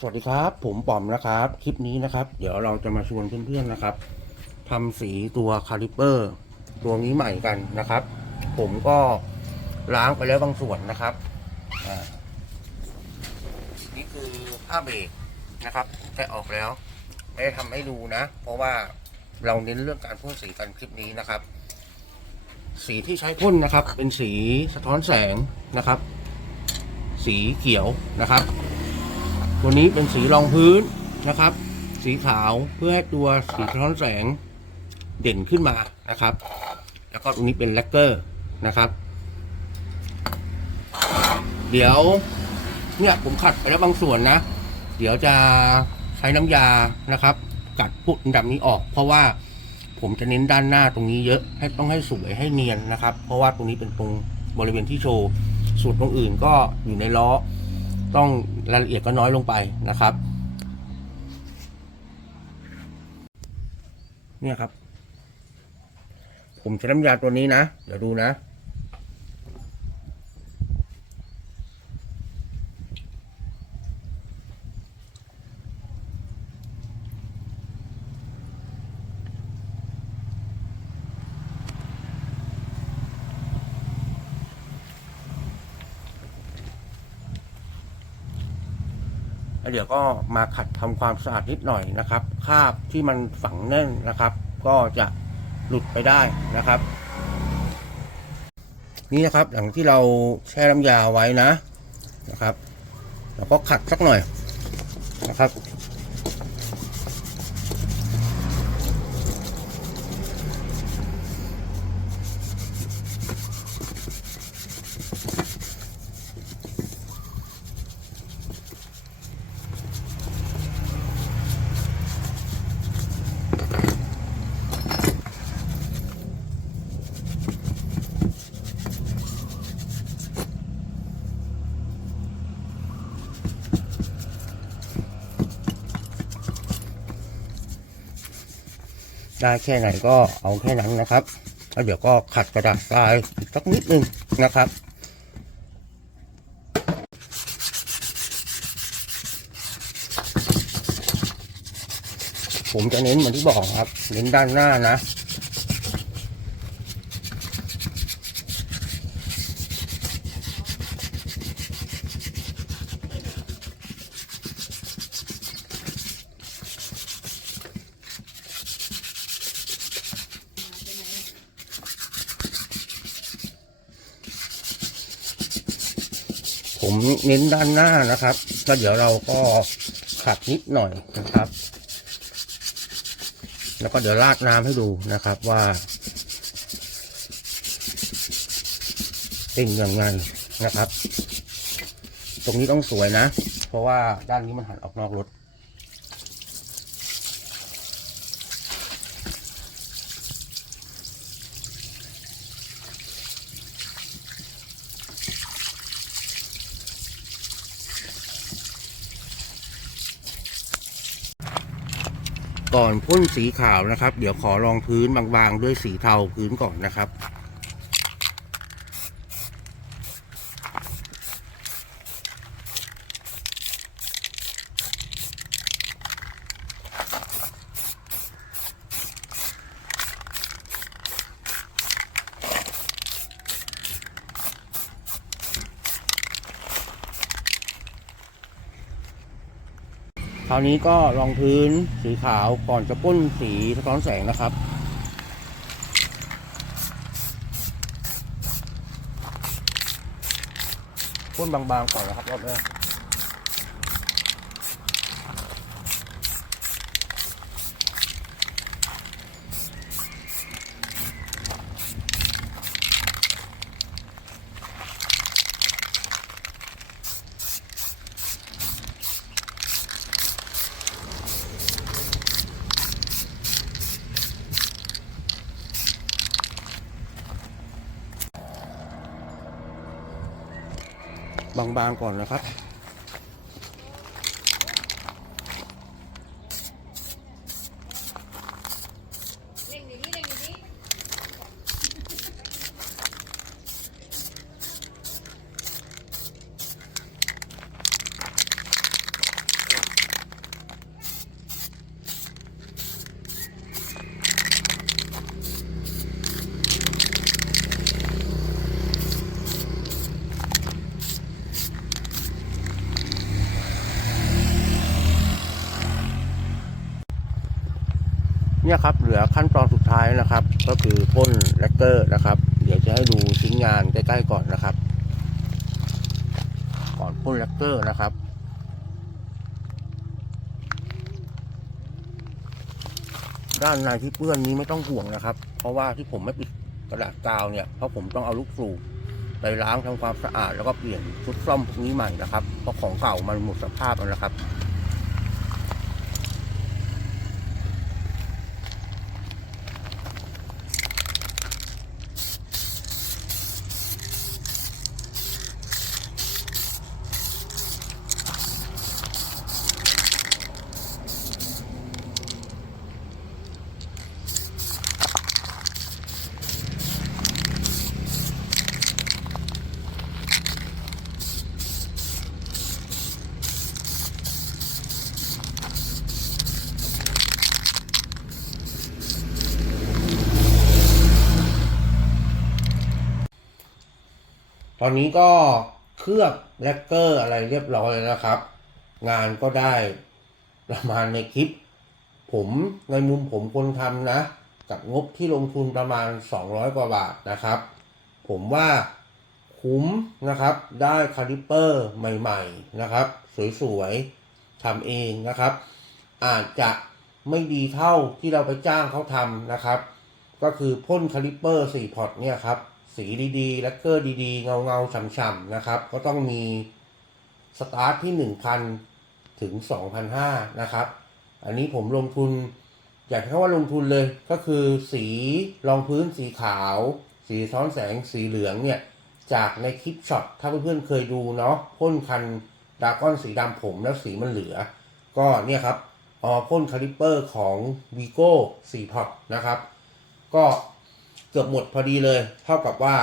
สวัสดีครับ ผมป๋อมนะครับ คลิปนี้นะครับ เดี๋ยวเราจะมาชวนเพื่อนๆนะครับทำสีตัวคาลิปเปอร์ ตัวนี้ใหม่กันนะครับ ผมก็ล้างไปแล้วบางส่วนนะครับนี่คือผ้าเบรกนะครับแกะออกแล้วไม่ได้ทำให้ดูนะ เพราะว่าเราเน้นเรื่องการพ่นสีกันคลิปนี้นะครับ สีที่ใช้พ่นนะครับ เป็นสีสะท้อนแสงนะครับ สีเขียวนะครับ ตัวนี้เป็นสีรองพื้นนะครับ สีขาวเพื่อให้ตัวสีสะท้อนแสงเด่นขึ้นมานะครับ แล้วก็ตรงนี้เป็นแลกเกอร์นะครับ เดี๋ยวเนี่ยผมขัดไปแล้วบางส่วนนะ เดี๋ยวจะใช้น้ำยานะครับ กัดพวกดำนี้ออก เพราะว่าผมจะเน้นด้านหน้าตรงนี้เยอะให้ต้องให้สวยให้เนียนนะครับ เพราะว่าตรงนี้เป็นตรงบริเวณที่โชว์ส่วนตรงอื่นก็อยู่ในล้อ ต้องรายละเอียดก็น้อยลงไปนะครับ เนี่ยครับ ผมใช้น้ำยาตัวนี้นะ เดี๋ยวดูนะ แล้วเดี๋ยวก็มาขัดทำความสะอาดนิดหน่อยนะครับคราบที่มันฝังแน่นนะครับ ก็จะหลุดไปได้นะครับ นี่นะครับหลังที่เราแช่น้ำยาไว้นะนะครับแล้วก็ขัดสักหน่อยนะครับ ได้แค่ไหนก็เอาแค่นั้นนะครับแล้วเดี๋ยวก็ขัดกระดาษทรายสักนิดนึงนะครับผมจะเน้นเหมือนที่บอกครับ เน้นด้านหน้านะ เน้นด้านหน้านะครับแล้วเดี๋ยวเราก็ขัดนิดหน่อยนะครับ แล้วก็เดี๋ยวราดน้ำให้ดูนะครับว่า เป็นอย่างไงนะครับ ตรงนี้ต้องสวยนะ เพราะว่าด้านนี้มันหันออกนอกรถ ก่อนพ่นสีขาวนะครับ เดี๋ยวขอรองพื้นบางๆ ด้วยสีเทาพื้นก่อนนะครับ คราวนี้ก็รองพื้นสีขาวก่อนจะพ่นสีสะท้อนแสงนะครับ พ่นบางๆก่อนนะครับรอบแรก บางๆก่อนนะครับ เล่งอยู่นี่เล่งอยู่นี่ เนี่ยครับเหลือขั้นตอนสุดท้ายนะครับ ก็คือพ่นแลกเกอร์นะครับ เดี๋ยวจะให้ดูชิ้นงานใกล้ๆก่อนนะครับ ก่อนพ่นแลกเกอร์นะครับด้านในที่เปื้อนนี้ไม่ต้องห่วงนะครับ เพราะว่าที่ผมไม่ปิดกระดาษกาวเนี่ย เพราะผมต้องเอาลูกสูบไปล้างทำความสะอาดแล้วก็เปลี่ยนชุดซ่อมพวกนี้ใหม่นะครับ เพราะของเก่ามันหมดสภาพแล้วนะครับ อนนี้ก็เคลือบแลกเกอร์อะไรเรียบร้อยแล้วนะครับ งานก็ได้ประมาณในคลิป ผมในมุมผมคนทำนะ กับงบที่ลงทุนประมาณ 200 กว่าบาทนะครับ ผมว่าคุ้มนะครับ ได้คาลิปเปอร์ใหม่ ๆนะครับ สวยๆทำเองนะครับ อาจจะไม่ดีเท่าที่เราไปจ้างเขาทำนะครับ ก็คือพ่นคาลิปเปอร์4พอร์ตเนี่ยครับ สีดีๆ แลกเกอร์ดีๆ เงาๆฉ่ำๆนะครับ ก็ต้องมีสตาร์ทที่ 1,000 ถึง 2,500 นะครับ อันนี้ผมลงทุน อยากใช้คำว่าลงทุนเลยก็คือสีรองพื้นสีขาว สีซ้อนแสงสีเหลืองเนี่ย จากในคลิปช็อตถ้าเพื่อนๆเคยดูเนาะพ่นคันดาก้อนสีดำผมแล้วสีมันเหลือ ก็เนี่ยครับเอพ่นคาลิปเปอร์ของ Vigo 4พอร์ตนะครับ ก็ กือบหมดพอดีเลย เท่ากับว่า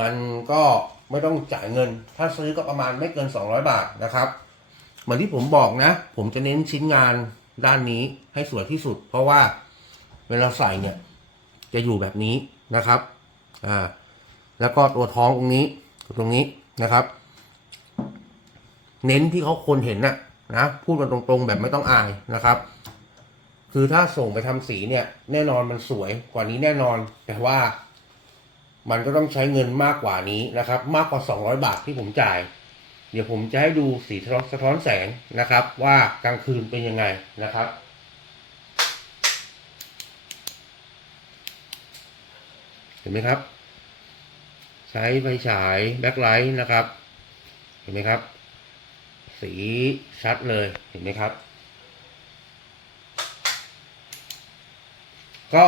มันก็ไม่ต้องจ่ายเงิน ถ้าซื้อก็ประมาณไม่เกิน 200 บาทนะครับ เหมือนที่ผมบอกนะ ผมจะเน้นชิ้นงานด้านนี้ให้สวยที่สุด เพราะว่าเวลาใส่เนี่ยจะอยู่แบบนี้นะครับ อ่า แล้วก็ตัวท้องตรงนี้ ตรงนี้นะครับ เน้นที่เขาคนเห็นน่ะนะ พูดกันตรงๆแบบไม่ต้องอายนะครับ คือถ้าส่งไปทำสีเนี่ย แน่นอนมันสวยกว่านี้แน่นอน แต่ว่า มันก็ต้องใช้เงินมากกว่านี้นะครับ มากกว่า 200 บาทที่ผมจ่าย เดี๋ยวผมจะให้ดูสีสะท้อนสะท้อนแสงนะครับ ว่ากลางคืนเป็นยังไงนะครับเห็นไหมครับ ใช้ไฟฉายแบ็คไลท์นะครับ เห็นไหมครับ สีชัดเลยเห็นไหมครับ ก็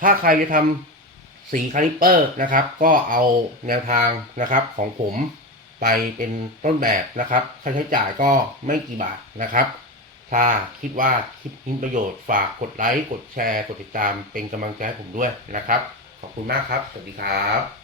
ถ้าใครจะทำสีคาลิปเปอร์นะครับ ก็เอาแนวทางนะครับของผมไปเป็นต้นแบบนะครับ ค่าใช้จ่ายก็ไม่กี่บาทนะครับ ถ้าคิดว่าคลิปนี้ประโยชน์ฝากกดไลค์ กดแชร์ กดติดตามเป็นกำลังใจให้ผมด้วยนะครับ ขอบคุณมากครับ สวัสดีครับ